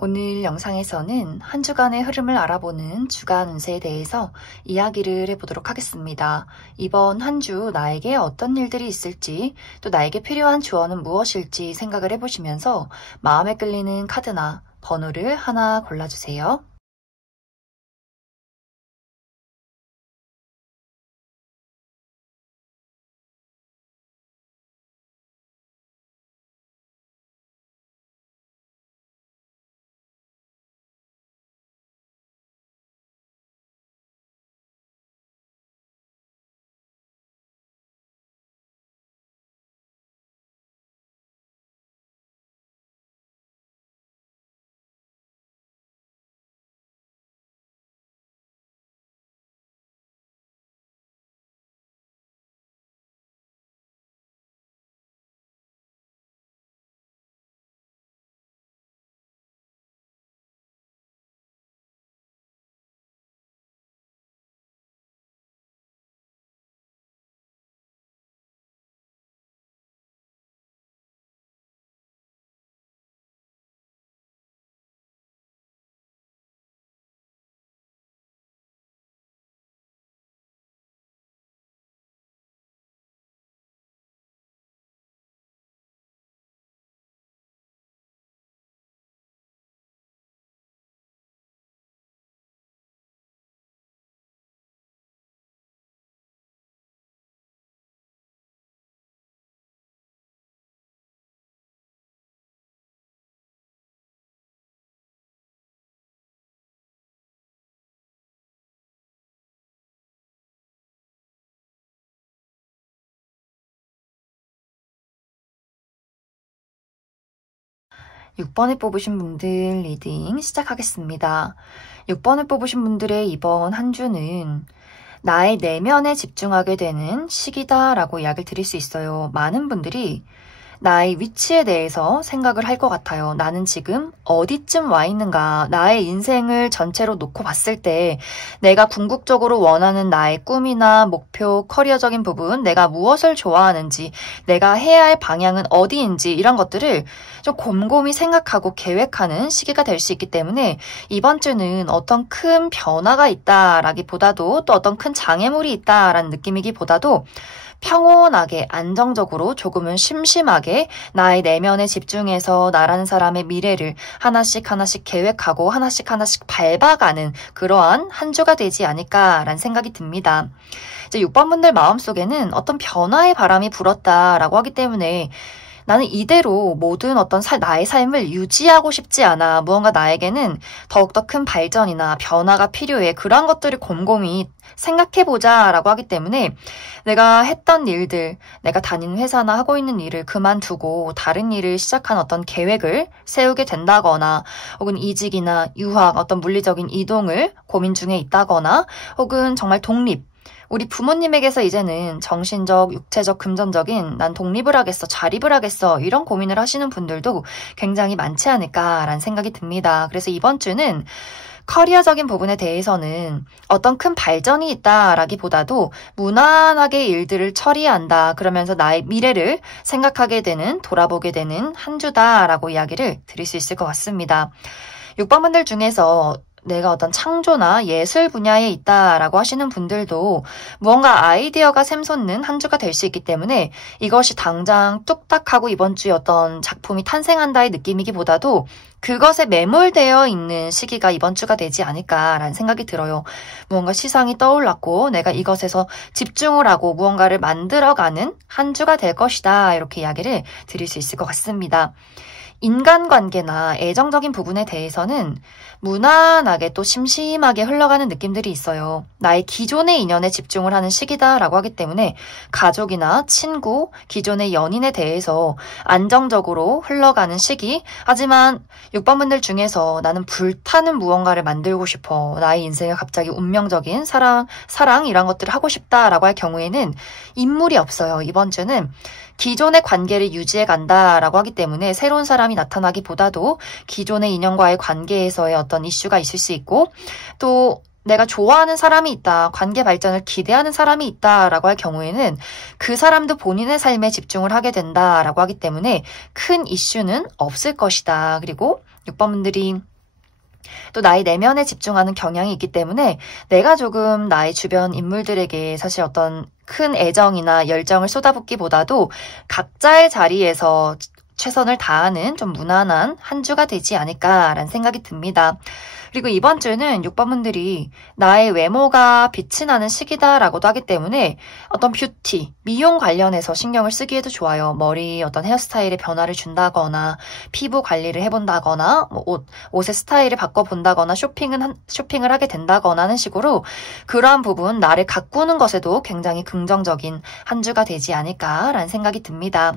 오늘 영상에서는 한 주간의 흐름을 알아보는 주간 운세에 대해서 이야기를 해보도록 하겠습니다. 이번 한 주 나에게 어떤 일들이 있을지, 또 나에게 필요한 조언은 무엇일지 생각을 해보시면서 마음에 끌리는 카드나 번호를 하나 골라주세요. 6번을 뽑으신 분들 리딩 시작하겠습니다. 6번을 뽑으신 분들의 이번 한 주는 나의 내면에 집중하게 되는 시기다라고 이야기를 드릴 수 있어요. 많은 분들이 나의 위치에 대해서 생각을 할 것 같아요. 나는 지금 어디쯤 와 있는가? 나의 인생을 전체로 놓고 봤을 때 내가 궁극적으로 원하는 나의 꿈이나 목표, 커리어적인 부분, 내가 무엇을 좋아하는지, 내가 해야 할 방향은 어디인지 이런 것들을 좀 곰곰이 생각하고 계획하는 시기가 될 수 있기 때문에 이번 주는 어떤 큰 변화가 있다라기보다도 또 어떤 큰 장애물이 있다라는 느낌이기보다도 평온하게 안정적으로 조금은 심심하게 나의 내면에 집중해서 나라는 사람의 미래를 하나씩 계획하고 하나씩 밟아가는 그러한 한 주가 되지 않을까라는 생각이 듭니다. 이제 6번 분들 마음속에는 어떤 변화의 바람이 불었다라고 하기 때문에 나는 이대로 모든 어떤 나의 삶을 유지하고 싶지 않아. 무언가 나에게는 더욱더 큰 발전이나 변화가 필요해. 그러한 것들을 곰곰이 생각해보자 라고 하기 때문에 내가 했던 일들, 내가 다니는 회사나 하고 있는 일을 그만두고 다른 일을 시작한 어떤 계획을 세우게 된다거나 혹은 이직이나 유학, 어떤 물리적인 이동을 고민 중에 있다거나 혹은 정말 독립, 우리 부모님에게서 이제는 정신적, 육체적, 금전적인 난 독립을 하겠어, 자립을 하겠어 이런 고민을 하시는 분들도 굉장히 많지 않을까라는 생각이 듭니다. 그래서 이번 주는 커리어적인 부분에 대해서는 어떤 큰 발전이 있다라기보다도 무난하게 일들을 처리한다. 그러면서 나의 미래를 생각하게 되는, 돌아보게 되는 한 주다라고 이야기를 드릴 수 있을 것 같습니다. 6번 분들 중에서 내가 어떤 창조나 예술 분야에 있다라고 하시는 분들도 무언가 아이디어가 샘솟는 한 주가 될 수 있기 때문에 이것이 당장 뚝딱하고 이번 주에 어떤 작품이 탄생한다의 느낌이기보다도 그것에 매몰되어 있는 시기가 이번 주가 되지 않을까라는 생각이 들어요. 무언가 시상이 떠올랐고 내가 이것에서 집중을 하고 무언가를 만들어가는 한 주가 될 것이다. 이렇게 이야기를 드릴 수 있을 것 같습니다. 인간관계나 애정적인 부분에 대해서는 무난하게 또 심심하게 흘러가는 느낌들이 있어요. 나의 기존의 인연에 집중을 하는 시기다라고 하기 때문에 가족이나 친구, 기존의 연인에 대해서 안정적으로 흘러가는 시기. 하지만 6번 분들 중에서 나는 불타는 무언가를 만들고 싶어. 나의 인생에 갑자기 운명적인 사랑 이런 것들을 하고 싶다라고 할 경우에는 인물이 없어요. 이번 주는 기존의 관계를 유지해 간다라고 하기 때문에 새로운 사람이 나타나기보다도 기존의 인연과의 관계에서의 어떤 이슈가 있을 수 있고 또 내가 좋아하는 사람이 있다, 관계 발전을 기대하는 사람이 있다라고 할 경우에는 그 사람도 본인의 삶에 집중을 하게 된다라고 하기 때문에 큰 이슈는 없을 것이다. 그리고 6번 분들이 또 나의 내면에 집중하는 경향이 있기 때문에 내가 조금 나의 주변 인물들에게 사실 어떤 큰 애정이나 열정을 쏟아붓기보다도 각자의 자리에서 최선을 다하는 좀 무난한 한 주가 되지 않을까라는 생각이 듭니다. 그리고 이번 주는 6번 분들이 나의 외모가 빛이 나는 시기다라고도 하기 때문에 어떤 뷰티, 미용 관련해서 신경을 쓰기에도 좋아요. 머리 어떤 헤어스타일의 변화를 준다거나 피부 관리를 해본다거나 옷의 스타일을 바꿔본다거나 쇼핑을 하게 된다거나 하는 식으로 그러한 부분 나를 가꾸는 것에도 굉장히 긍정적인 한 주가 되지 않을까라는 생각이 듭니다.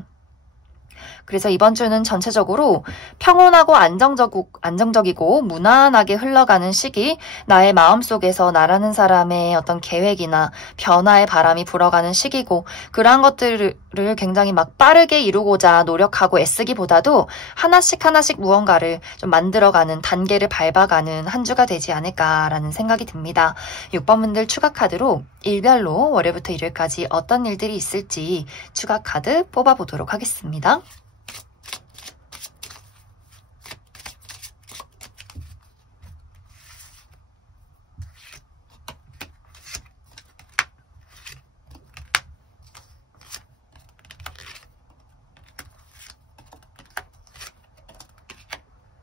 그래서 이번 주는 전체적으로 평온하고 안정적이고 무난하게 흘러가는 시기, 나의 마음속에서 나라는 사람의 어떤 계획이나 변화의 바람이 불어가는 시기고 그러한 것들을 굉장히 막 빠르게 이루고자 노력하고 애쓰기보다도 하나씩 무언가를 좀 만들어가는 단계를 밟아가는 한 주가 되지 않을까라는 생각이 듭니다. 6번 분들 추가 카드로 일별로 월요일부터 일요일까지 어떤 일들이 있을지 추가 카드 뽑아보도록 하겠습니다.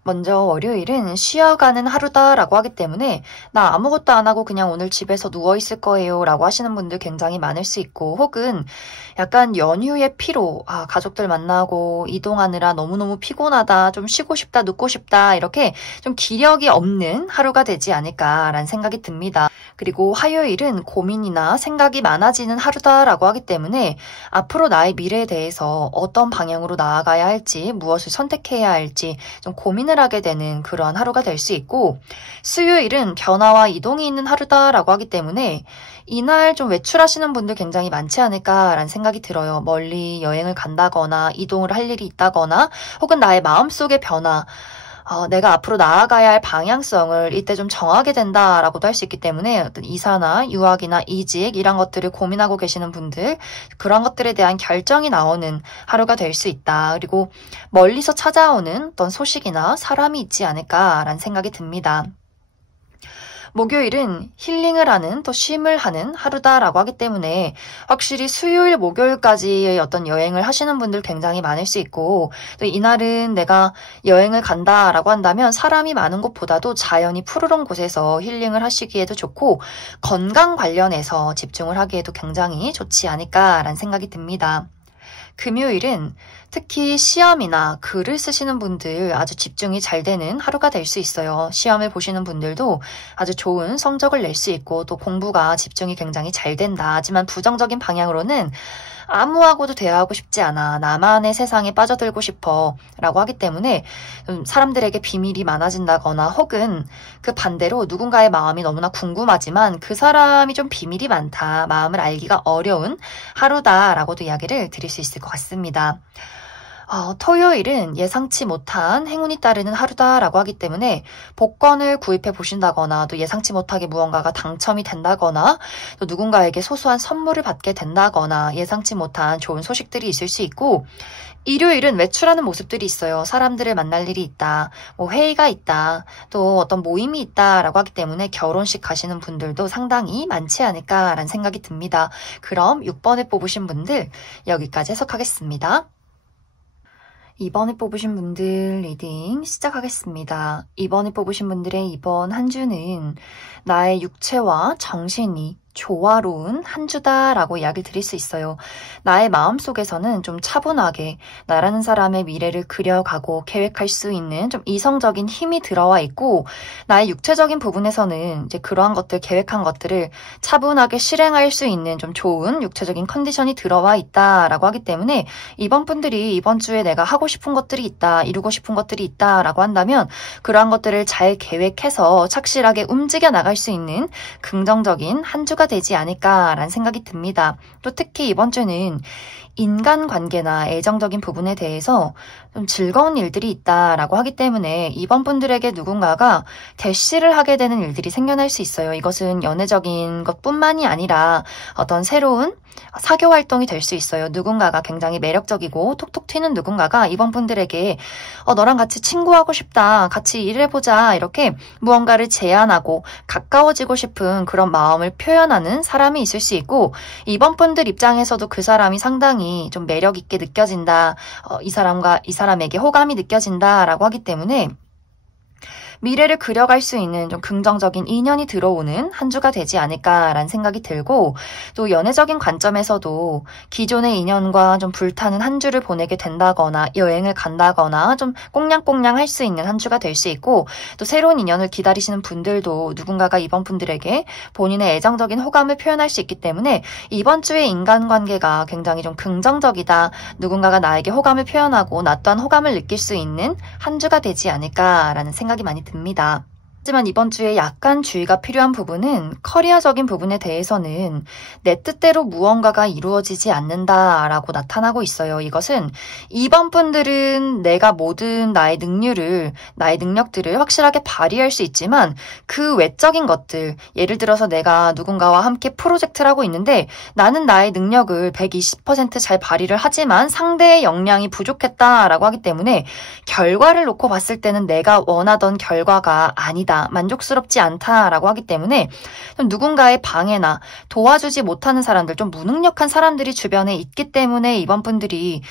먼저 월요일은 쉬어가는 하루다라고 하기 때문에 나 아무것도 안 하고 그냥 오늘 집에서 누워있을 거예요 라고 하시는 분들 굉장히 많을 수 있고 혹은 약간 연휴의 피로, 가족들 만나고 이동하느라 너무너무 피곤하다, 좀 쉬고 싶다, 눕고 싶다 이렇게 좀 기력이 없는 하루가 되지 않을까라는 생각이 듭니다. 그리고 화요일은 고민이나 생각이 많아지는 하루다라고 하기 때문에 앞으로 나의 미래에 대해서 어떤 방향으로 나아가야 할지 무엇을 선택해야 할지 좀 고민을 하게 되는 그런 하루가 될 수 있고 수요일은 변화와 이동이 있는 하루다라고 하기 때문에 이날 좀 외출하시는 분들 굉장히 많지 않을까라는 생각이 들어요. 멀리 여행을 간다거나 이동을 할 일이 있다거나 혹은 나의 마음속의 변화 내가 앞으로 나아가야 할 방향성을 이때 좀 정하게 된다라고도 할 수 있기 때문에 어떤 이사나 유학이나 이직 이런 것들을 고민하고 계시는 분들 그런 것들에 대한 결정이 나오는 하루가 될 수 있다. 그리고 멀리서 찾아오는 어떤 소식이나 사람이 있지 않을까라는 생각이 듭니다. 목요일은 힐링을 하는 또 쉼을 하는 하루다라고 하기 때문에 확실히 수요일 목요일까지의 어떤 여행을 하시는 분들 굉장히 많을 수 있고 또 이날은 내가 여행을 간다라고 한다면 사람이 많은 곳보다도 자연이 푸르른 곳에서 힐링을 하시기에도 좋고 건강 관련해서 집중을 하기에도 굉장히 좋지 않을까라는 생각이 듭니다. 금요일은 특히 시험이나 글을 쓰시는 분들 아주 집중이 잘 되는 하루가 될 수 있어요. 시험을 보시는 분들도 아주 좋은 성적을 낼 수 있고 또 공부가 집중이 굉장히 잘 된다. 하지만 부정적인 방향으로는 아무하고도 대화하고 싶지 않아. 나만의 세상에 빠져들고 싶어. 라고 하기 때문에 사람들에게 비밀이 많아진다거나 혹은 그 반대로 누군가의 마음이 너무나 궁금하지만 그 사람이 좀 비밀이 많다. 마음을 알기가 어려운 하루다라고도 이야기를 드릴 수 있을 것 같습니다. 토요일은 예상치 못한 행운이 따르는 하루다라고 하기 때문에 복권을 구입해 보신다거나 또 예상치 못하게 무언가가 당첨이 된다거나 또 누군가에게 소소한 선물을 받게 된다거나 예상치 못한 좋은 소식들이 있을 수 있고 일요일은 외출하는 모습들이 있어요. 사람들을 만날 일이 있다, 뭐 회의가 있다, 또 어떤 모임이 있다라고 하기 때문에 결혼식 가시는 분들도 상당히 많지 않을까라는 생각이 듭니다. 그럼 6번을 뽑으신 분들 여기까지 해석하겠습니다. 2번을 뽑으신 분들 리딩 시작하겠습니다. 2번을 뽑으신 분들의 이번 한 주는 나의 육체와 정신이 조화로운 한 주다라고 이야기 드릴 수 있어요. 나의 마음속에서는 좀 차분하게 나라는 사람의 미래를 그려가고 계획할 수 있는 좀 이성적인 힘이 들어와 있고 나의 육체적인 부분에서는 이제 그러한 것들, 계획한 것들을 차분하게 실행할 수 있는 좀 좋은 육체적인 컨디션이 들어와 있다라고 하기 때문에 이번 분들이 이번 주에 내가 하고 싶은 것들이 있다, 이루고 싶은 것들이 있다라고 한다면 그러한 것들을 잘 계획해서 착실하게 움직여 나갈 수 있는 긍정적인 한 주가 되지 않을까라는 생각이 듭니다. 또 특히 이번 주는 인간관계나 애정적인 부분에 대해서 좀 즐거운 일들이 있다라고 하기 때문에 이번 분들에게 누군가가 대시를 하게 되는 일들이 생겨날 수 있어요. 이것은 연애적인 것뿐만이 아니라 어떤 새로운 사교 활동이 될 수 있어요. 누군가가 굉장히 매력적이고 톡톡 튀는 누군가가 이번 분들에게 너랑 같이 친구하고 싶다, 같이 일해보자 이렇게 무언가를 제안하고 가까워지고 싶은 그런 마음을 표현하는 사람이 있을 수 있고, 이번 분들 입장에서도 그 사람이 상당히 좀 매력 있게 느껴진다, 이 사람에게 호감이 느껴진다라고 하기 때문에 미래를 그려갈 수 있는 좀 긍정적인 인연이 들어오는 한 주가 되지 않을까라는 생각이 들고, 또 연애적인 관점에서도 기존의 인연과 좀 불타는 한 주를 보내게 된다거나 여행을 간다거나 좀 꽁냥꽁냥 할 수 있는 한 주가 될 수 있고, 또 새로운 인연을 기다리시는 분들도 누군가가 이번 분들에게 본인의 애정적인 호감을 표현할 수 있기 때문에 이번 주의 인간관계가 굉장히 좀 긍정적이다, 누군가가 나에게 호감을 표현하고 나 또한 호감을 느낄 수 있는 한 주가 되지 않을까라는 생각이 많이 듭니다. 하지만 이번 주에 약간 주의가 필요한 부분은 커리어적인 부분에 대해서는 내 뜻대로 무언가가 이루어지지 않는다라고 나타나고 있어요. 이것은 이번 분들은 내가 모든 나의 능력들을 확실하게 발휘할 수 있지만 그 외적인 것들, 예를 들어서 내가 누군가와 함께 프로젝트를 하고 있는데 나는 나의 능력을 120% 잘 발휘를 하지만 상대의 역량이 부족했다라고 하기 때문에 결과를 놓고 봤을 때는 내가 원하던 결과가 아니다, 만족스럽지 않다라고 하기 때문에 좀 누군가의 방해나 도와주지 못하는 사람들, 좀 무능력한 사람들이 주변에 있기 때문에 이번 분들이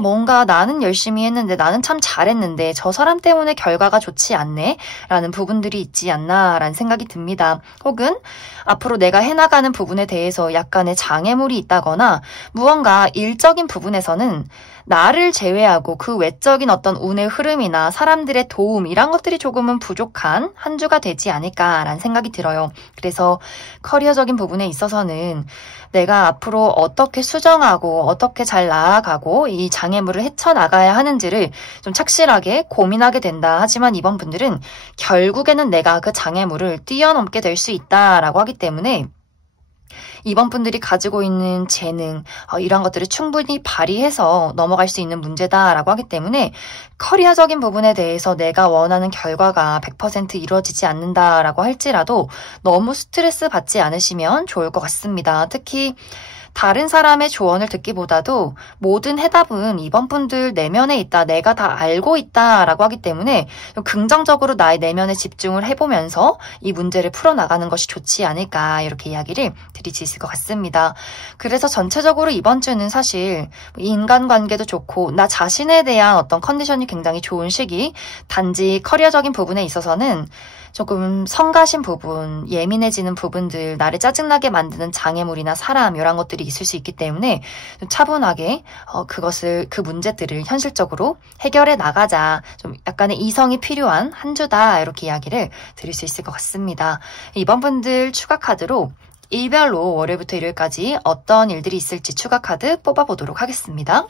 뭔가 나는 열심히 했는데, 나는 참 잘했는데 저 사람 때문에 결과가 좋지 않네 라는 부분들이 있지 않나라는 생각이 듭니다. 혹은 앞으로 내가 해나가는 부분에 대해서 약간의 장애물이 있다거나 무언가 일적인 부분에서는 나를 제외하고 그 외적인 어떤 운의 흐름이나 사람들의 도움, 이런 것들이 조금은 부족한 한 주가 되지 않을까라는 생각이 들어요. 그래서 커리어적인 부분에 있어서는 내가 앞으로 어떻게 수정하고 어떻게 잘 나아가고 이 장애물을 헤쳐나가야 하는지를 좀 착실하게 고민하게 된다. 하지만 이번 분들은 결국에는 내가 그 장애물을 뛰어넘게 될 수 있다라고 하기 때문에 이번 분들이 가지고 있는 재능, 이런 것들을 충분히 발휘해서 넘어갈 수 있는 문제다라고 하기 때문에 커리어적인 부분에 대해서 내가 원하는 결과가 100% 이루어지지 않는다라고 할지라도 너무 스트레스 받지 않으시면 좋을 것 같습니다. 특히 다른 사람의 조언을 듣기보다도 모든 해답은 이번 분들 내면에 있다, 내가 다 알고 있다라고 하기 때문에 좀 긍정적으로 나의 내면에 집중을 해보면서 이 문제를 풀어나가는 것이 좋지 않을까, 이렇게 이야기를 드릴 수 있을 것 같습니다. 그래서 전체적으로 이번 주는 사실 인간관계도 좋고 나 자신에 대한 어떤 컨디션이 굉장히 좋은 시기, 단지 커리어적인 부분에 있어서는 조금 성가신 부분, 예민해지는 부분들, 나를 짜증나게 만드는 장애물이나 사람, 이런 것들이 있을 수 있기 때문에 좀 차분하게 그 문제들을 현실적으로 해결해 나가자, 좀 약간의 이성이 필요한 한 주다, 이렇게 이야기를 드릴 수 있을 것 같습니다. 이번 분들 추가 카드로 일별로 월요일부터 일요일까지 어떤 일들이 있을지 추가 카드 뽑아보도록 하겠습니다.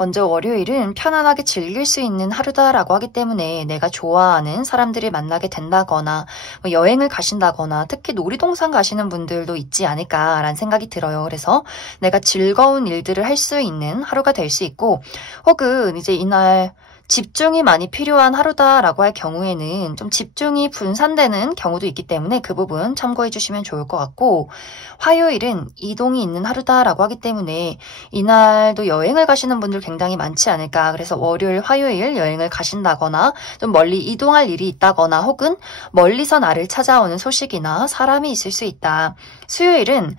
먼저 월요일은 편안하게 즐길 수 있는 하루다라고 하기 때문에 내가 좋아하는 사람들을 만나게 된다거나 여행을 가신다거나 특히 놀이동산 가시는 분들도 있지 않을까라는 생각이 들어요. 그래서 내가 즐거운 일들을 할 수 있는 하루가 될 수 있고, 혹은 이제 이날 집중이 많이 필요한 하루다라고 할 경우에는 좀 집중이 분산되는 경우도 있기 때문에 그 부분 참고해 주시면 좋을 것 같고, 화요일은 이동이 있는 하루다라고 하기 때문에 이날도 여행을 가시는 분들 굉장히 많지 않을까. 그래서 월요일, 화요일 여행을 가신다거나 좀 멀리 이동할 일이 있다거나 혹은 멀리서 나를 찾아오는 소식이나 사람이 있을 수 있다. 수요일은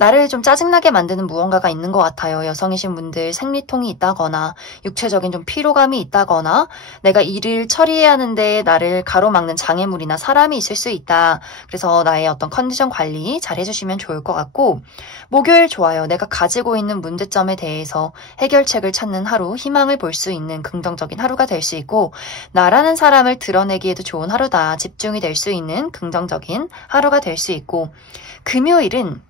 나를 좀 짜증나게 만드는 무언가가 있는 것 같아요. 여성이신 분들 생리통이 있다거나 육체적인 좀 피로감이 있다거나 내가 일을 처리해야 하는데 나를 가로막는 장애물이나 사람이 있을 수 있다. 그래서 나의 어떤 컨디션 관리 잘 해주시면 좋을 것 같고, 목요일 좋아요. 내가 가지고 있는 문제점에 대해서 해결책을 찾는 하루, 희망을 볼 수 있는 긍정적인 하루가 될 수 있고, 나라는 사람을 드러내기에도 좋은 하루다. 집중이 될 수 있는 긍정적인 하루가 될 수 있고, 금요일은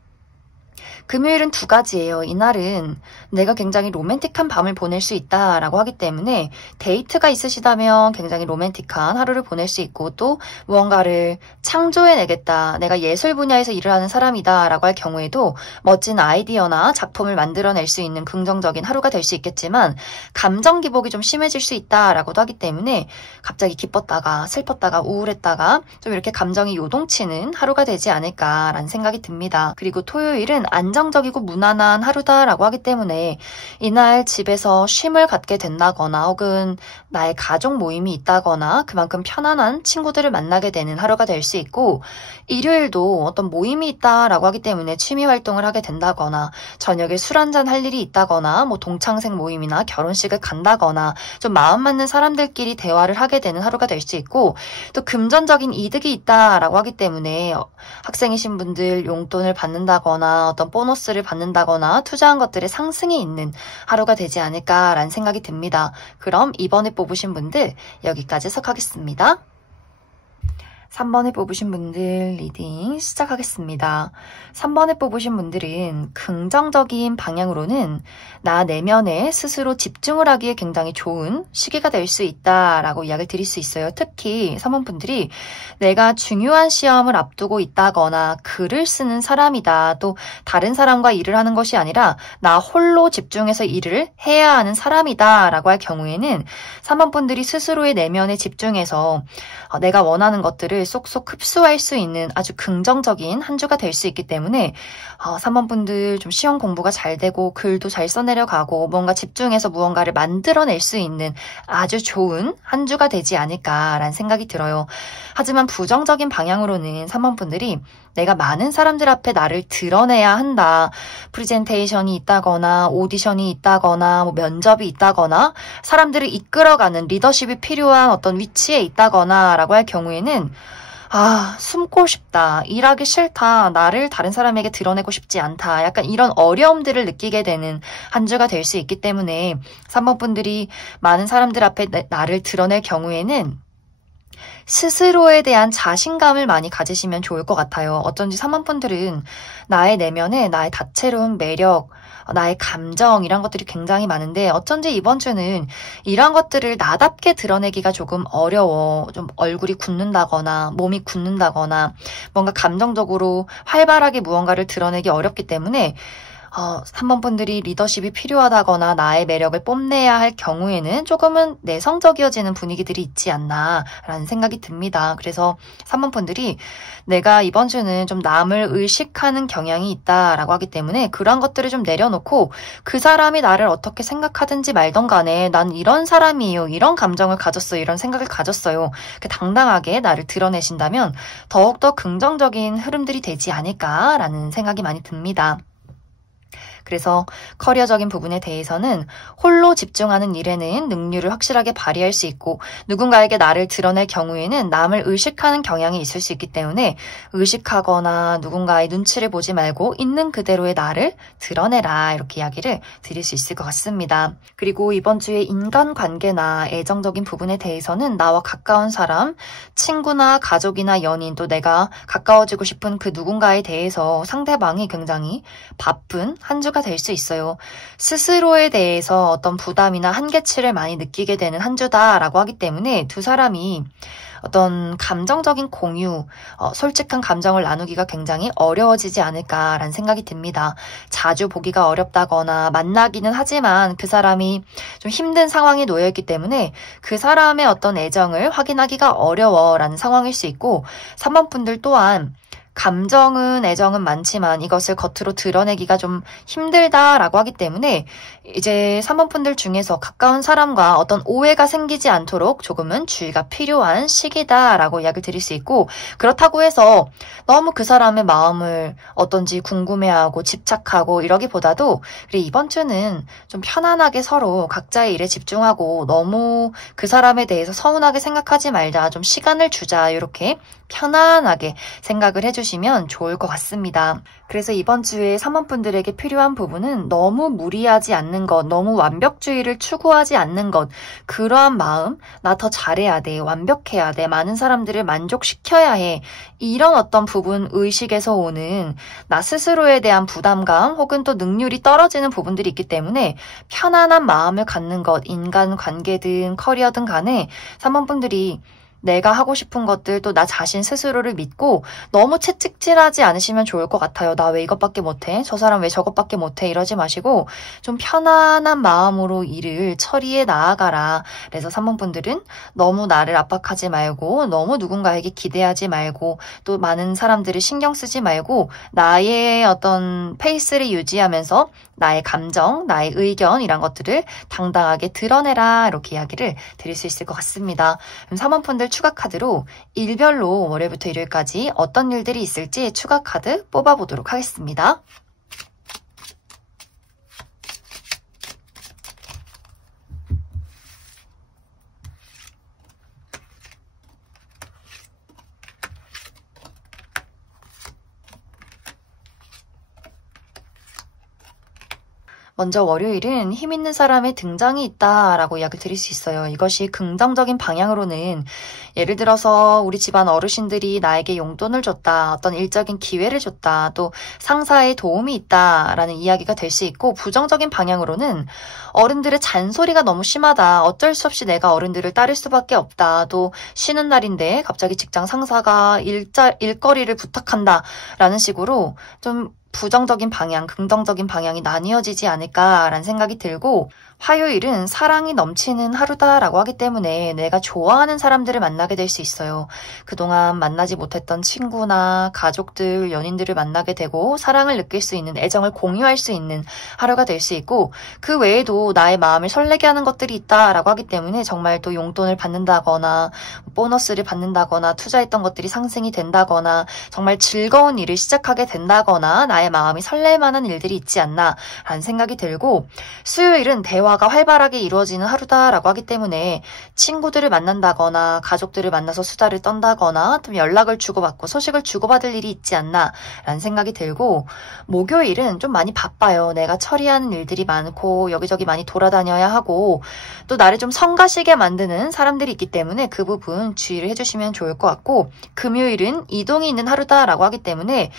금요일은 두 가지예요. 이날은 내가 굉장히 로맨틱한 밤을 보낼 수 있다라고 하기 때문에 데이트가 있으시다면 굉장히 로맨틱한 하루를 보낼 수 있고 또 무언가를 창조해내겠다. 내가 예술 분야에서 일을 하는 사람이다 라고 할 경우에도 멋진 아이디어나 작품을 만들어낼 수 있는 긍정적인 하루가 될 수 있겠지만 감정 기복이 좀 심해질 수 있다라고도 하기 때문에 갑자기 기뻤다가 슬펐다가 우울했다가 좀 이렇게 감정이 요동치는 하루가 되지 않을까라는 생각이 듭니다. 그리고 토요일은 안정적이고 무난한 하루다라고 하기 때문에 이날 집에서 쉼을 갖게 된다거나 혹은 나의 가족 모임이 있다거나 그만큼 편안한 친구들을 만나게 되는 하루가 될 수 있고 일요일도 어떤 모임이 있다라고 하기 때문에 취미 활동을 하게 된다거나 저녁에 술 한잔 할 일이 있다거나 뭐 동창생 모임이나 결혼식을 간다거나 좀 마음 맞는 사람들끼리 대화를 하게 되는 하루가 될 수 있고 또 금전적인 이득이 있다라고 하기 때문에 학생이신 분들 용돈을 받는다거나 어떤 보너스를 받는다거나 투자한 것들의 상승이 있는 하루가 되지 않을까라는 생각이 듭니다. 그럼 이번에 뽑으신 분들 여기까지 해석하겠습니다. 3번에 뽑으신 분들 리딩 시작하겠습니다. 3번에 뽑으신 분들은 긍정적인 방향으로는 나 내면에 스스로 집중을 하기에 굉장히 좋은 시기가 될 수 있다라고 이야기를 드릴 수 있어요. 특히 3번 분들이 내가 중요한 시험을 앞두고 있다거나 글을 쓰는 사람이다. 또 다른 사람과 일을 하는 것이 아니라 나 홀로 집중해서 일을 해야 하는 사람이다 라고 할 경우에는 3번 분들이 스스로의 내면에 집중해서 내가 원하는 것들을 쏙쏙 흡수할 수 있는 아주 긍정적인 한 주가 될 수 있기 때문에 3번 분들 좀 시험 공부가 잘 되고 글도 잘 써내려가고 뭔가 집중해서 무언가를 만들어낼 수 있는 아주 좋은 한 주가 되지 않을까라는 생각이 들어요. 하지만 부정적인 방향으로는 3번 분들이 내가 많은 사람들 앞에 나를 드러내야 한다. 프레젠테이션이 있다거나 오디션이 있다거나 뭐 면접이 있다거나 사람들을 이끌어가는 리더십이 필요한 어떤 위치에 있다거나 라고 할 경우에는 숨고 싶다. 일하기 싫다. 나를 다른 사람에게 드러내고 싶지 않다. 약간 이런 어려움들을 느끼게 되는 한 주가 될 수 있기 때문에 3번 분들이 많은 사람들 앞에 나를 드러낼 경우에는 스스로에 대한 자신감을 많이 가지시면 좋을 것 같아요. 어쩐지 3번 분들은 나의 내면에 나의 다채로운 매력, 나의 감정 이런 것들이 굉장히 많은데 어쩐지 이번 주는 이런 것들을 나답게 드러내기가 조금 어려워. 좀 얼굴이 굳는다거나 몸이 굳는다거나 뭔가 감정적으로 활발하게 무언가를 드러내기 어렵기 때문에 3번 분들이 리더십이 필요하다거나 나의 매력을 뽐내야 할 경우에는 조금은 내성적이어지는 분위기들이 있지 않나라는 생각이 듭니다. 그래서 3번 분들이 내가 이번 주는 좀 남을 의식하는 경향이 있다라고 하기 때문에 그런 것들을 좀 내려놓고 그 사람이 나를 어떻게 생각하든지 말던 간에 난 이런 사람이에요. 이런 감정을 가졌어요. 이런 생각을 가졌어요. 당당하게 나를 드러내신다면 더욱더 긍정적인 흐름들이 되지 않을까라는 생각이 많이 듭니다. 그래서 커리어적인 부분에 대해서는 홀로 집중하는 일에는 능률을 확실하게 발휘할 수 있고 누군가에게 나를 드러낼 경우에는 남을 의식하는 경향이 있을 수 있기 때문에 의식하거나 누군가의 눈치를 보지 말고 있는 그대로의 나를 드러내라 이렇게 이야기를 드릴 수 있을 것 같습니다. 그리고 이번 주에 인간관계나 애정적인 부분에 대해서는 나와 가까운 사람, 친구나 가족이나 연인 또 내가 가까워지고 싶은 그 누군가에 대해서 상대방이 굉장히 바쁜 한 주가 될 수 있어요. 스스로에 대해서 어떤 부담이나 한계치를 많이 느끼게 되는 한 주다라고 하기 때문에 두 사람이 어떤 감정적인 공유, 솔직한 감정을 나누기가 굉장히 어려워지지 않을까라는 생각이 듭니다. 자주 보기가 어렵다거나 만나기는 하지만 그 사람이 좀 힘든 상황에 놓여있기 때문에 그 사람의 어떤 애정을 확인하기가 어려워라는 상황일 수 있고 3번 분들 또한 감정은 애정은 많지만 이것을 겉으로 드러내기가 좀 힘들다라고 하기 때문에 이제 3번 분들 중에서 가까운 사람과 어떤 오해가 생기지 않도록 조금은 주의가 필요한 시기다라고 이야기를 드릴 수 있고 그렇다고 해서 너무 그 사람의 마음을 어떤지 궁금해하고 집착하고 이러기보다도 그래 이번 주는 좀 편안하게 서로 각자의 일에 집중하고 너무 그 사람에 대해서 서운하게 생각하지 말자 좀 시간을 주자 이렇게 편안하게 생각을 해주시면 해주시면 좋을 것 같습니다. 그래서 이번 주에 3번분들에게 필요한 부분은 너무 무리하지 않는 것, 너무 완벽주의를 추구하지 않는 것, 그러한 마음, 나 더 잘해야 돼, 완벽해야 돼, 많은 사람들을 만족시켜야 해, 이런 어떤 부분 의식에서 오는 나 스스로에 대한 부담감 혹은 또 능률이 떨어지는 부분들이 있기 때문에 편안한 마음을 갖는 것, 인간관계든 커리어든 간에 3번분들이 내가 하고 싶은 것들 또 나 자신 스스로를 믿고 너무 채찍질하지 않으시면 좋을 것 같아요. 나 왜 이것밖에 못해? 저 사람 왜 저것밖에 못해? 이러지 마시고 좀 편안한 마음으로 일을 처리해 나아가라. 그래서 3번분들은 너무 나를 압박하지 말고 너무 누군가에게 기대하지 말고 또 많은 사람들을 신경 쓰지 말고 나의 어떤 페이스를 유지하면서 나의 감정, 나의 의견 이런 것들을 당당하게 드러내라. 이렇게 이야기를 드릴 수 있을 것 같습니다. 그럼 3번분들 추가 카드로 일별로 월요일부터 일요일까지 어떤 일들이 있을지 추가 카드 뽑아보도록 하겠습니다. 먼저 월요일은 힘 있는 사람의 등장이 있다라고 이야기를 드릴 수 있어요. 이것이 긍정적인 방향으로는 예를 들어서 우리 집안 어르신들이 나에게 용돈을 줬다, 어떤 일적인 기회를 줬다, 또 상사의 도움이 있다라는 이야기가 될 수 있고 부정적인 방향으로는 어른들의 잔소리가 너무 심하다, 어쩔 수 없이 내가 어른들을 따를 수밖에 없다, 또 쉬는 날인데 갑자기 직장 상사가 일거리를 부탁한다라는 식으로 좀 부정적인 방향, 긍정적인 방향이 나뉘어지지 않을까라는 생각이 들고 화요일은 사랑이 넘치는 하루다라고 하기 때문에 내가 좋아하는 사람들을 만나게 될 수 있어요. 그동안 만나지 못했던 친구나 가족들, 연인들을 만나게 되고 사랑을 느낄 수 있는, 애정을 공유할 수 있는 하루가 될 수 있고 그 외에도 나의 마음을 설레게 하는 것들이 있다라고 하기 때문에 정말 또 용돈을 받는다거나 보너스를 받는다거나 투자했던 것들이 상승이 된다거나 정말 즐거운 일을 시작하게 된다거나 나의 마음이 설렐 만한 일들이 있지 않나 라는 생각이 들고 수요일은 대화가 활발하게 이루어지는 하루다라고 하기 때문에 친구들을 만난다거나 가족들을 만나서 수다를 떤다거나 좀 연락을 주고받고 소식을 주고받을 일이 있지 않나 라는 생각이 들고 목요일은 좀 많이 바빠요. 내가 처리하는 일들이 많고 여기저기 많이 돌아다녀야 하고 또 나를 좀 성가시게 만드는 사람들이 있기 때문에 그 부분 주의를 해주시면 좋을 것 같고 금요일은 이동이 있는 하루다라고 하기 때문에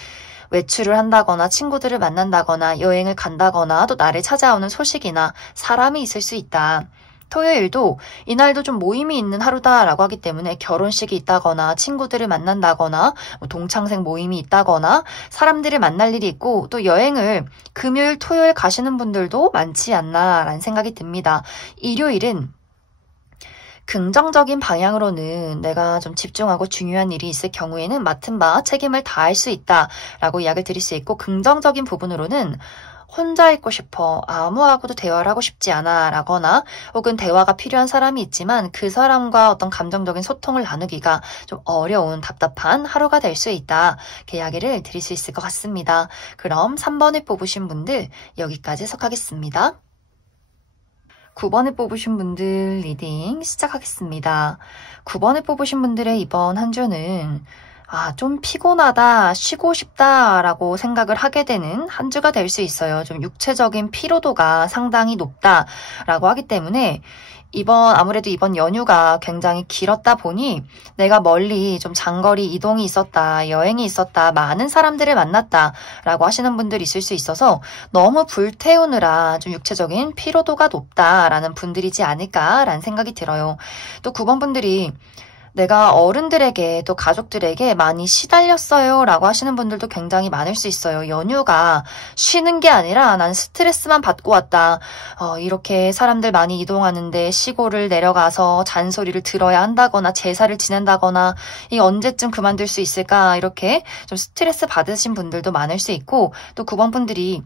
외출을 한다거나 친구들을 만난다거나 여행을 간다거나 또 나를 찾아오는 소식이나 사람이 있을 수 있다. 토요일도 이날도 좀 모임이 있는 하루다라고 하기 때문에 결혼식이 있다거나 친구들을 만난다거나 동창생 모임이 있다거나 사람들을 만날 일이 있고 또 여행을 금요일, 토요일 가시는 분들도 많지 않나라는 생각이 듭니다. 일요일은 긍정적인 방향으로는 내가 좀 집중하고 중요한 일이 있을 경우에는 맡은 바 책임을 다할 수 있다라고 이야기를 드릴 수 있고 긍정적인 부분으로는 혼자 있고 싶어, 아무하고도 대화를 하고 싶지 않아 라거나 혹은 대화가 필요한 사람이 있지만 그 사람과 어떤 감정적인 소통을 나누기가 좀 어려운 답답한 하루가 될 수 있다. 이렇게 이야기를 드릴 수 있을 것 같습니다. 그럼 3번을 뽑으신 분들 여기까지 해석하겠습니다. 9번을 뽑으신 분들 리딩 시작하겠습니다. 9번을 뽑으신 분들의 이번 한 주는 좀 피곤하다, 쉬고 싶다라고 생각을 하게 되는 한 주가 될 수 있어요. 좀 육체적인 피로도가 상당히 높다라고 하기 때문에 아무래도 이번 연휴가 굉장히 길었다 보니 내가 멀리 좀 장거리 이동이 있었다, 여행이 있었다, 많은 사람들을 만났다 라고 하시는 분들이 있을 수 있어서 너무 불태우느라 좀 육체적인 피로도가 높다라는 분들이지 않을까라는 생각이 들어요. 또 9번 분들이 내가 어른들에게 또 가족들에게 많이 시달렸어요 라고 하시는 분들도 굉장히 많을 수 있어요. 연휴가 쉬는 게 아니라 난 스트레스만 받고 왔다. 이렇게 사람들 많이 이동하는데 시골을 내려가서 잔소리를 들어야 한다거나 제사를 지낸다거나 이 언제쯤 그만둘 수 있을까 이렇게 좀 스트레스 받으신 분들도 많을 수 있고 또 9번 분들이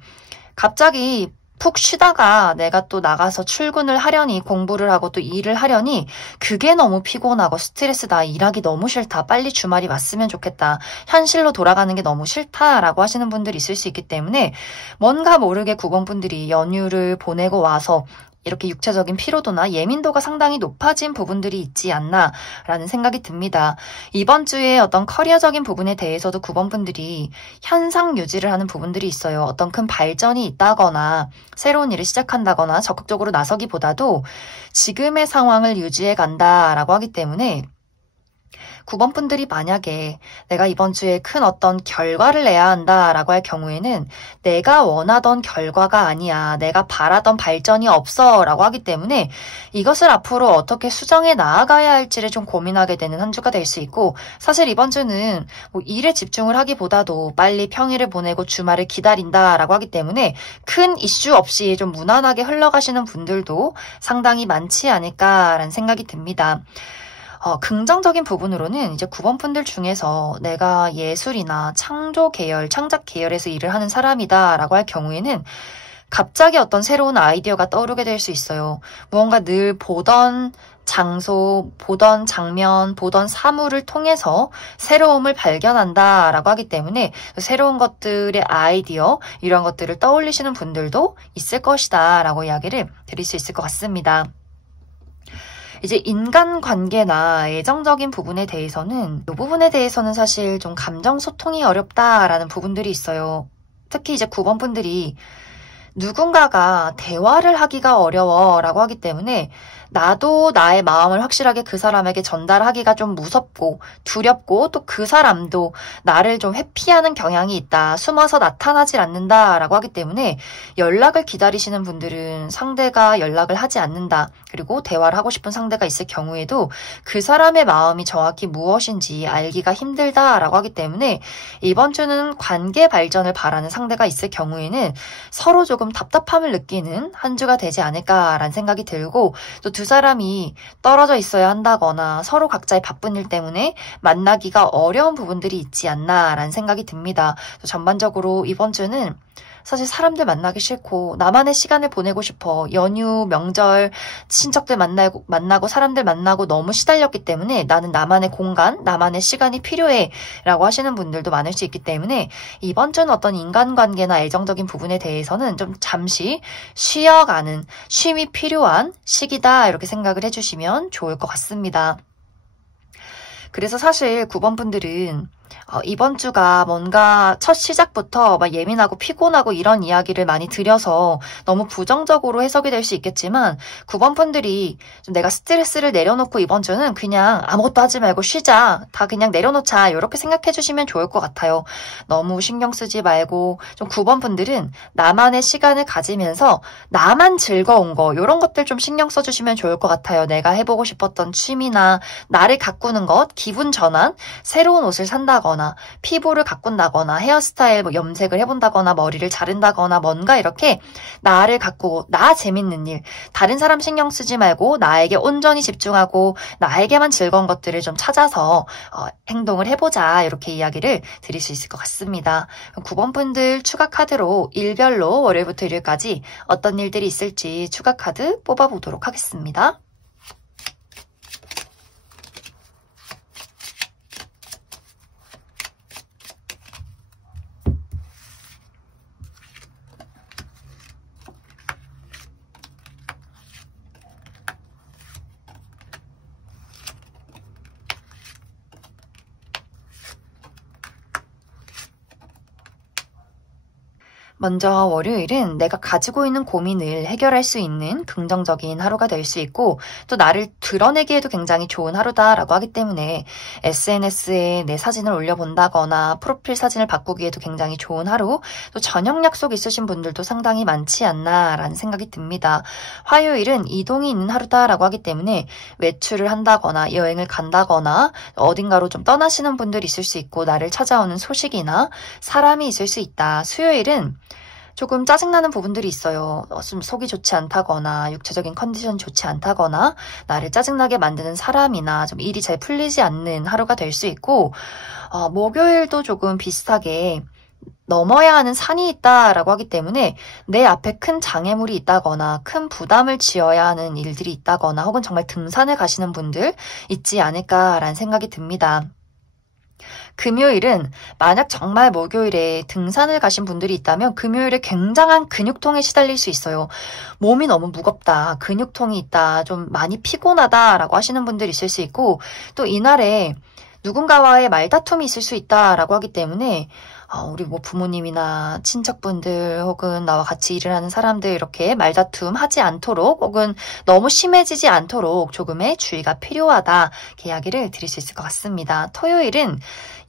갑자기 푹 쉬다가 내가 또 나가서 출근을 하려니 공부를 하고 또 일을 하려니 그게 너무 피곤하고 스트레스다. 일하기 너무 싫다. 빨리 주말이 왔으면 좋겠다. 현실로 돌아가는 게 너무 싫다라고 하시는 분들이 있을 수 있기 때문에 뭔가 모르게 9번 분들이 연휴를 보내고 와서 이렇게 육체적인 피로도나 예민도가 상당히 높아진 부분들이 있지 않나라는 생각이 듭니다. 이번 주에 어떤 커리어적인 부분에 대해서도 9번 분들이 현상 유지를 하는 부분들이 있어요. 어떤 큰 발전이 있다거나 새로운 일을 시작한다거나 적극적으로 나서기보다도 지금의 상황을 유지해 간다라고 하기 때문에 9번 분들이 만약에 내가 이번 주에 큰 어떤 결과를 내야 한다라고 할 경우에는 내가 원하던 결과가 아니야. 내가 바라던 발전이 없어 라고 하기 때문에 이것을 앞으로 어떻게 수정해 나아가야 할지를 좀 고민하게 되는 한 주가 될 수 있고 사실 이번 주는 뭐 일에 집중을 하기보다도 빨리 평일을 보내고 주말을 기다린다라고 하기 때문에 큰 이슈 없이 좀 무난하게 흘러가시는 분들도 상당히 많지 않을까라는 생각이 듭니다. 긍정적인 부분으로는 이제 9번 분들 중에서 내가 예술이나 창조 계열, 창작 계열에서 일을 하는 사람이다라고 할 경우에는 갑자기 어떤 새로운 아이디어가 떠오르게 될 수 있어요. 무언가 늘 보던 장소, 보던 장면, 보던 사물을 통해서 새로움을 발견한다라고 하기 때문에 새로운 것들의 아이디어, 이런 것들을 떠올리시는 분들도 있을 것이다 라고 이야기를 드릴 수 있을 것 같습니다. 이제 인간관계나 애정적인 부분에 대해서는 이 부분에 대해서는 사실 좀 감정 소통이 어렵다라는 부분들이 있어요. 특히 이제 9번 분들이 누군가가 대화를 하기가 어려워라고 하기 때문에 나도 나의 마음을 확실하게 그 사람에게 전달하기가 좀 무섭고 두렵고 또 그 사람도 나를 좀 회피하는 경향이 있다. 숨어서 나타나질 않는다라고 하기 때문에 연락을 기다리시는 분들은 상대가 연락을 하지 않는다. 그리고 대화를 하고 싶은 상대가 있을 경우에도 그 사람의 마음이 정확히 무엇인지 알기가 힘들다라고 하기 때문에 이번 주는 관계 발전을 바라는 상대가 있을 경우에는 서로 조금 답답함을 느끼는 한 주가 되지 않을까라는 생각이 들고 또 두 사람이 떨어져 있어야 한다거나 서로 각자의 바쁜 일 때문에 만나기가 어려운 부분들이 있지 않나라는 생각이 듭니다. 전반적으로 이번 주는 사실 사람들 만나기 싫고 나만의 시간을 보내고 싶어. 연휴, 명절, 친척들 만나고 사람들 만나고 너무 시달렸기 때문에 나는 나만의 공간, 나만의 시간이 필요해 라고 하시는 분들도 많을 수 있기 때문에 이번 주는 어떤 인간관계나 애정적인 부분에 대해서는 좀 잠시 쉬어가는, 쉼이 필요한 시기다 이렇게 생각을 해주시면 좋을 것 같습니다. 그래서 사실 9번 분들은 이번 주가 뭔가 첫 시작부터 막 예민하고 피곤하고 이런 이야기를 많이 드려서 너무 부정적으로 해석이 될 수 있겠지만 9번 분들이 좀 내가 스트레스를 내려놓고 이번 주는 그냥 아무것도 하지 말고 쉬자. 다 그냥 내려놓자. 이렇게 생각해 주시면 좋을 것 같아요. 너무 신경 쓰지 말고 좀 9번 분들은 나만의 시간을 가지면서 나만 즐거운 거 이런 것들 좀 신경 써주시면 좋을 것 같아요. 내가 해보고 싶었던 취미나 나를 가꾸는 것, 기분 전환, 새로운 옷을 산다거나 피부를 가꾼다거나 헤어스타일 염색을 해본다거나 머리를 자른다거나 뭔가 이렇게 나를 가꾸고 나 재밌는 일, 다른 사람 신경 쓰지 말고 나에게 온전히 집중하고 나에게만 즐거운 것들을 좀 찾아서 행동을 해보자 이렇게 이야기를 드릴 수 있을 것 같습니다. 9번 분들 추가 카드로 일별로 월요일부터 일요일까지 어떤 일들이 있을지 추가 카드 뽑아보도록 하겠습니다. 먼저 월요일은 내가 가지고 있는 고민을 해결할 수 있는 긍정적인 하루가 될 수 있고 또 나를 드러내기에도 굉장히 좋은 하루다라고 하기 때문에 SNS에 내 사진을 올려본다거나 프로필 사진을 바꾸기에도 굉장히 좋은 하루, 또 저녁 약속 있으신 분들도 상당히 많지 않나라는 생각이 듭니다. 화요일은 이동이 있는 하루다라고 하기 때문에 외출을 한다거나 여행을 간다거나 어딘가로 좀 떠나시는 분들이 있을 수 있고 나를 찾아오는 소식이나 사람이 있을 수 있다. 수요일은 조금 짜증나는 부분들이 있어요. 좀 속이 좋지 않다거나 육체적인 컨디션이 좋지 않다거나 나를 짜증나게 만드는 사람이나 좀 일이 잘 풀리지 않는 하루가 될 수 있고 목요일도 조금 비슷하게 넘어야 하는 산이 있다라고 하기 때문에 내 앞에 큰 장애물이 있다거나 큰 부담을 지어야 하는 일들이 있다거나 혹은 정말 등산을 가시는 분들 있지 않을까라는 생각이 듭니다. 금요일은 만약 정말 목요일에 등산을 가신 분들이 있다면 금요일에 굉장한 근육통에 시달릴 수 있어요. 몸이 너무 무겁다, 근육통이 있다, 좀 많이 피곤하다라고 하시는 분들이 있을 수 있고, 또 이날에 누군가와의 말다툼이 있을 수 있다라고 하기 때문에 우리 뭐 부모님이나 친척분들 혹은 나와 같이 일을 하는 사람들 이렇게 말다툼 하지 않도록 혹은 너무 심해지지 않도록 조금의 주의가 필요하다, 이렇게 이야기를 드릴 수 있을 것 같습니다. 토요일은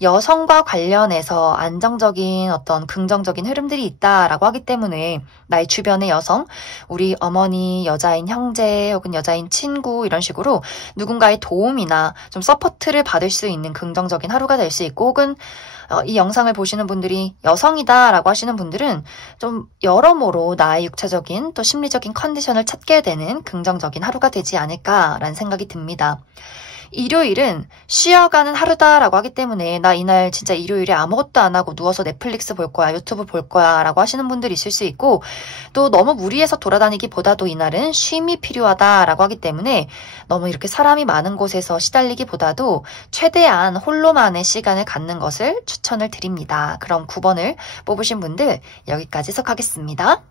여성과 관련해서 안정적인 어떤 긍정적인 흐름들이 있다라고 하기 때문에 나의 주변의 여성, 우리 어머니, 여자인 형제 혹은 여자인 친구 이런 식으로 누군가의 도움이나 좀 서포트를 받을 수 있는 긍정적인 하루가 될 수 있고, 혹은 이 영상을 보시는 분들이 여성이다라고 하시는 분들은 좀 여러모로 나의 육체적인 또 심리적인 컨디션을 찾게 되는 긍정적인 하루가 되지 않을까라는 생각이 듭니다. 일요일은 쉬어가는 하루다라고 하기 때문에 나 이날 진짜 일요일에 아무것도 안 하고 누워서 넷플릭스 볼 거야, 유튜브 볼 거야 라고 하시는 분들이 있을 수 있고, 또 너무 무리해서 돌아다니기보다도 이날은 쉼이 필요하다라고 하기 때문에 너무 이렇게 사람이 많은 곳에서 시달리기보다도 최대한 홀로만의 시간을 갖는 것을 추천을 드립니다. 그럼 9번을 뽑으신 분들 여기까지 해석하겠습니다.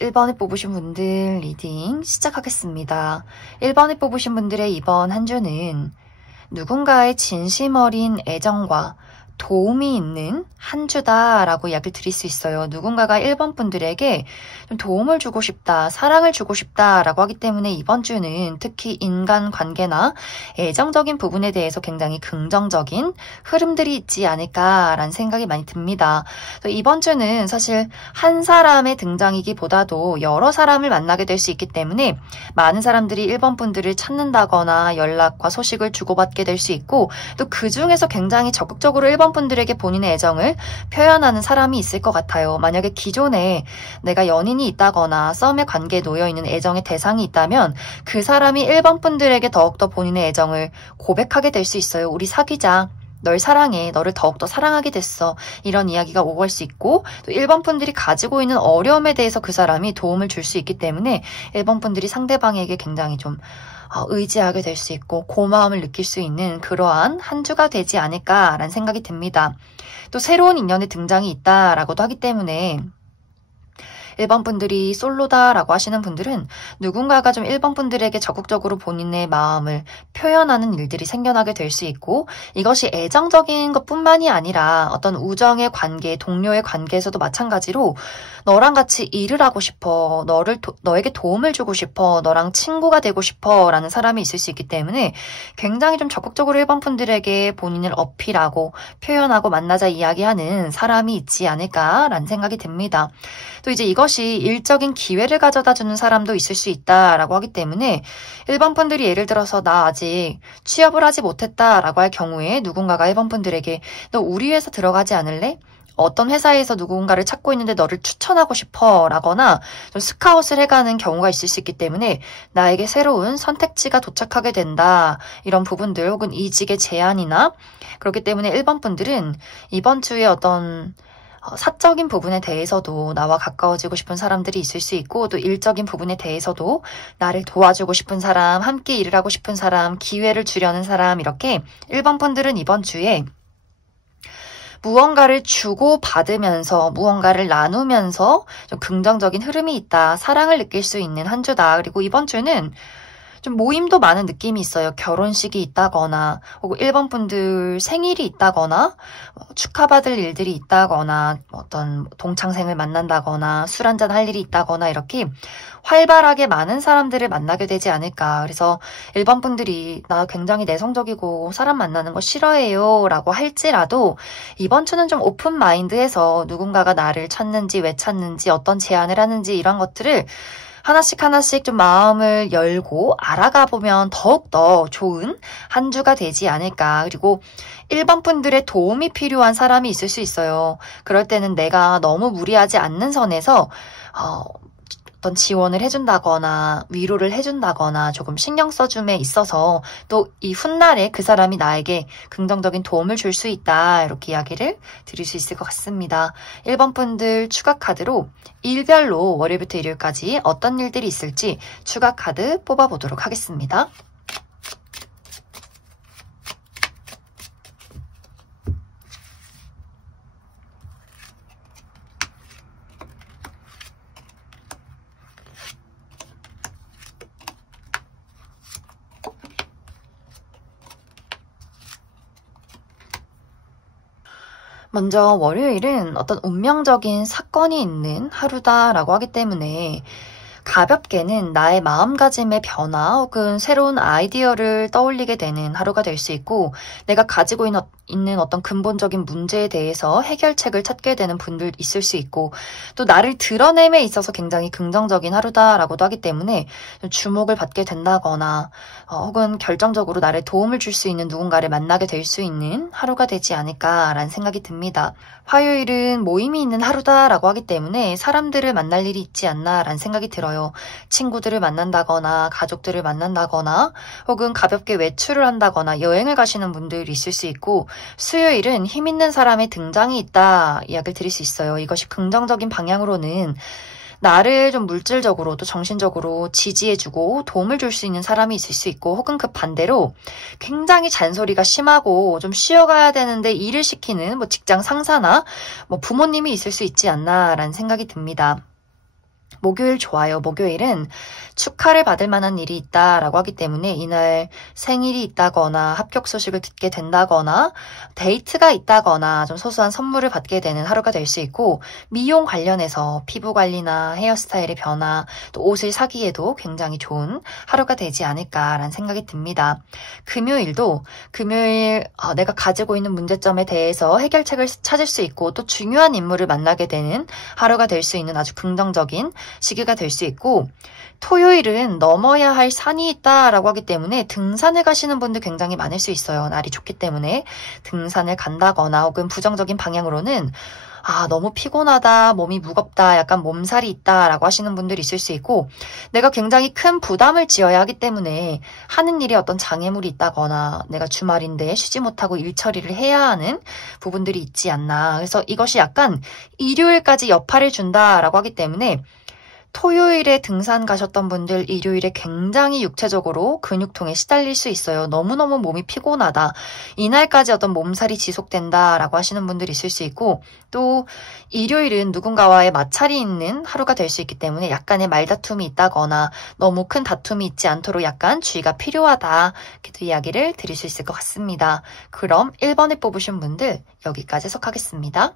1번을 뽑으신 분들 리딩 시작하겠습니다. 1번을 뽑으신 분들의 이번 한 주는 누군가의 진심 어린 애정과 도움이 있는 한 주다라고 이야기를 드릴 수 있어요. 누군가가 1번 분들에게 좀 도움을 주고 싶다, 사랑을 주고 싶다라고 하기 때문에 이번 주는 특히 인간관계나 애정적인 부분에 대해서 굉장히 긍정적인 흐름들이 있지 않을까라는 생각이 많이 듭니다. 이번 주는 사실 한 사람의 등장이기보다도 여러 사람을 만나게 될 수 있기 때문에 많은 사람들이 1번 분들을 찾는다거나 연락과 소식을 주고받게 될 수 있고, 또 그 중에서 굉장히 적극적으로 1번 분들에게 본인의 애정을 표현하는 사람이 있을 것 같아요. 만약에 기존에 내가 연인이 있다거나 썸의 관계에 놓여있는 애정의 대상이 있다면 그 사람이 1번 분들에게 더욱더 본인의 애정을 고백하게 될 수 있어요. 우리 사귀자, 널 사랑해, 너를 더욱더 사랑하게 됐어, 이런 이야기가 오고 갈 수 있고, 또 1번 분들이 가지고 있는 어려움에 대해서 그 사람이 도움을 줄 수 있기 때문에 1번 분들이 상대방에게 굉장히 좀 의지하게 될 수 있고 고마움을 느낄 수 있는 그러한 한 주가 되지 않을까라는 생각이 듭니다. 또 새로운 인연의 등장이 있다라고도 하기 때문에 1번 분들이 솔로다라고 하시는 분들은 누군가가 좀 1번 분들에게 적극적으로 본인의 마음을 표현하는 일들이 생겨나게 될 수 있고, 이것이 애정적인 것뿐만이 아니라 어떤 우정의 관계, 동료의 관계에서도 마찬가지로 너랑 같이 일을 하고 싶어, 너에게 도움을 주고 싶어, 너랑 친구가 되고 싶어 라는 사람이 있을 수 있기 때문에 굉장히 좀 적극적으로 1번 분들에게 본인을 어필하고 표현하고 만나자 이야기하는 사람이 있지 않을까라는 생각이 듭니다. 또 이제 이것이 일적인 기회를 가져다 주는 사람도 있을 수 있다라고 하기 때문에 1번 분들이 예를 들어서 나 아직 취업을 하지 못했다라고 할 경우에 누군가가 1번 분들에게 너 우리 회사 들어가지 않을래? 어떤 회사에서 누군가를 찾고 있는데 너를 추천하고 싶어 라거나 좀 스카웃을 해가는 경우가 있을 수 있기 때문에 나에게 새로운 선택지가 도착하게 된다, 이런 부분들 혹은 이직의 제안이나, 그렇기 때문에 1번 분들은 이번 주에 어떤 사적인 부분에 대해서도 나와 가까워지고 싶은 사람들이 있을 수 있고, 또 일적인 부분에 대해서도 나를 도와주고 싶은 사람, 함께 일을 하고 싶은 사람, 기회를 주려는 사람, 이렇게 1번 분들은 이번 주에 무언가를 주고받으면서 무언가를 나누면서 좀 긍정적인 흐름이 있다, 사랑을 느낄 수 있는 한 주다. 그리고 이번 주는 좀 모임도 많은 느낌이 있어요. 결혼식이 있다거나 혹은 1번 분들 생일이 있다거나 축하받을 일들이 있다거나 어떤 동창생을 만난다거나 술 한잔 할 일이 있다거나 이렇게 활발하게 많은 사람들을 만나게 되지 않을까. 그래서 1번 분들이 나 굉장히 내성적이고 사람 만나는 거 싫어해요 라고 할지라도 이번 주는 좀 오픈 마인드해서 누군가가 나를 찾는지 왜 찾는지 어떤 제안을 하는지 이런 것들을 하나씩 좀 마음을 열고 알아가 보면 더욱더 좋은 한 주가 되지 않을까. 그리고 1번 분들의 도움이 필요한 사람이 있을 수 있어요. 그럴 때는 내가 너무 무리하지 않는 선에서 어떤 지원을 해준다거나 위로를 해준다거나 조금 신경 써줌에 있어서 또 이 훗날에 그 사람이 나에게 긍정적인 도움을 줄 수 있다, 이렇게 이야기를 드릴 수 있을 것 같습니다. 1번 분들 추가 카드로 일별로 월요일부터 일요일까지 어떤 일들이 있을지 추가 카드 뽑아보도록 하겠습니다. 먼저 월요일은 어떤 운명적인 사건이 있는 하루다라고 하기 때문에 가볍게는 나의 마음가짐의 변화 혹은 새로운 아이디어를 떠올리게 되는 하루가 될 수 있고, 내가 가지고 있는 어떤 근본적인 문제에 대해서 해결책을 찾게 되는 분들 있을 수 있고, 또 나를 드러냄에 있어서 굉장히 긍정적인 하루다라고도 하기 때문에 주목을 받게 된다거나 혹은 결정적으로 나를 도움을 줄 수 있는 누군가를 만나게 될 수 있는 하루가 되지 않을까라는 생각이 듭니다. 화요일은 모임이 있는 하루다라고 하기 때문에 사람들을 만날 일이 있지 않나라는 생각이 들어요. 친구들을 만난다거나 가족들을 만난다거나 혹은 가볍게 외출을 한다거나 여행을 가시는 분들이 있을 수 있고, 수요일은 힘 있는 사람의 등장이 있다 이야기를 드릴 수 있어요. 이것이 긍정적인 방향으로는 나를 좀 물질적으로 또 정신적으로 지지해주고 도움을 줄 수 있는 사람이 있을 수 있고, 혹은 그 반대로 굉장히 잔소리가 심하고 좀 쉬어가야 되는데 일을 시키는 직장 상사나 부모님이 있을 수 있지 않나라는 생각이 듭니다. 목요일 좋아요. 목요일은 축하를 받을 만한 일이 있다라고 하기 때문에 이날 생일이 있다거나 합격 소식을 듣게 된다거나 데이트가 있다거나 좀 소소한 선물을 받게 되는 하루가 될 수 있고, 미용 관련해서 피부 관리나 헤어스타일의 변화, 또 옷을 사기에도 굉장히 좋은 하루가 되지 않을까라는 생각이 듭니다. 금요일도 내가 가지고 있는 문제점에 대해서 해결책을 찾을 수 있고, 또 중요한 인물을 만나게 되는 하루가 될 수 있는 아주 긍정적인 시기가 될 수 있고, 토요일은 넘어야 할 산이 있다라고 하기 때문에 등산을 가시는 분들 굉장히 많을 수 있어요. 날이 좋기 때문에 등산을 간다거나 혹은 부정적인 방향으로는 너무 피곤하다, 몸이 무겁다, 약간 몸살이 있다라고 하시는 분들이 있을 수 있고, 내가 굉장히 큰 부담을 지어야 하기 때문에 하는 일에 어떤 장애물이 있다거나 내가 주말인데 쉬지 못하고 일 처리를 해야 하는 부분들이 있지 않나. 그래서 이것이 약간 일요일까지 여파를 준다라고 하기 때문에 토요일에 등산 가셨던 분들 일요일에 굉장히 육체적으로 근육통에 시달릴 수 있어요. 너무너무 몸이 피곤하다, 이날까지 어떤 몸살이 지속된다라고 하시는 분들이 있을 수 있고, 또 일요일은 누군가와의 마찰이 있는 하루가 될 수 있기 때문에 약간의 말다툼이 있다거나 너무 큰 다툼이 있지 않도록 약간 주의가 필요하다, 이렇게도 이야기를 드릴 수 있을 것 같습니다. 그럼 1번을 뽑으신 분들 여기까지 해석하겠습니다.